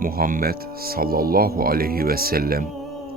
Muhammed sallallahu aleyhi ve sellem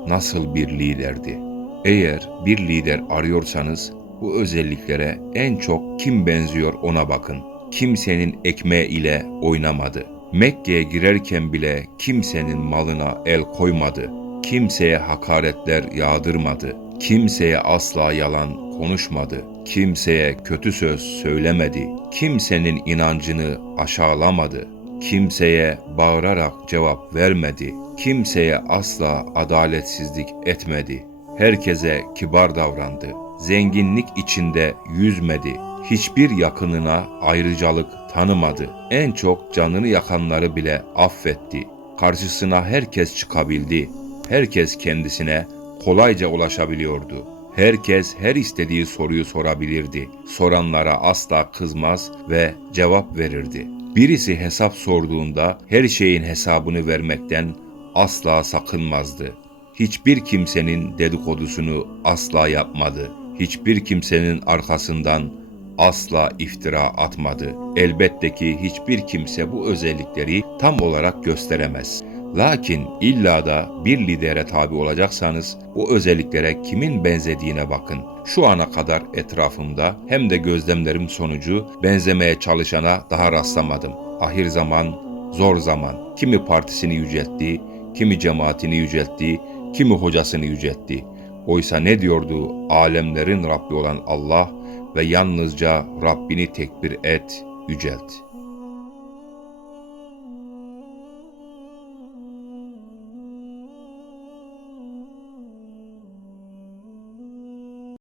nasıl bir liderdi? Eğer bir lider arıyorsanız bu özelliklere en çok kim benziyor ona bakın. Kimsenin ekmeği ile oynamadı. Mekke'ye girerken bile kimsenin malına el koymadı. Kimseye hakaretler yağdırmadı. Kimseye asla yalan konuşmadı. Kimseye kötü söz söylemedi. Kimsenin inancını aşağılamadı. Kimseye bağırarak cevap vermedi. Kimseye asla adaletsizlik etmedi. Herkese kibar davrandı. Zenginlik içinde yüzmedi. Hiçbir yakınına ayrıcalık tanımadı. En çok canını yakanları bile affetti. Karşısına herkes çıkabildi. Herkes kendisine kolayca ulaşabiliyordu. Herkes her istediği soruyu sorabilirdi. Soranlara asla kızmaz ve cevap verirdi. Birisi hesap sorduğunda her şeyin hesabını vermekten asla sakınmazdı. Hiçbir kimsenin dedikodusunu asla yapmadı. Hiçbir kimsenin arkasından asla iftira atmadı. Elbette ki hiçbir kimse bu özellikleri tam olarak gösteremez. Lakin illa da bir lidere tabi olacaksanız bu özelliklere kimin benzediğine bakın. Şu ana kadar etrafımda hem de gözlemlerim sonucu benzemeye çalışana daha rastlamadım. Ahir zaman, zor zaman. Kimi partisini yüceltti, kimi cemaatini yüceltti, kimi hocasını yüceltti. Oysa ne diyordu alemlerin Rabbi olan Allah ve yalnızca Rabbini tekbir et, yücelt.''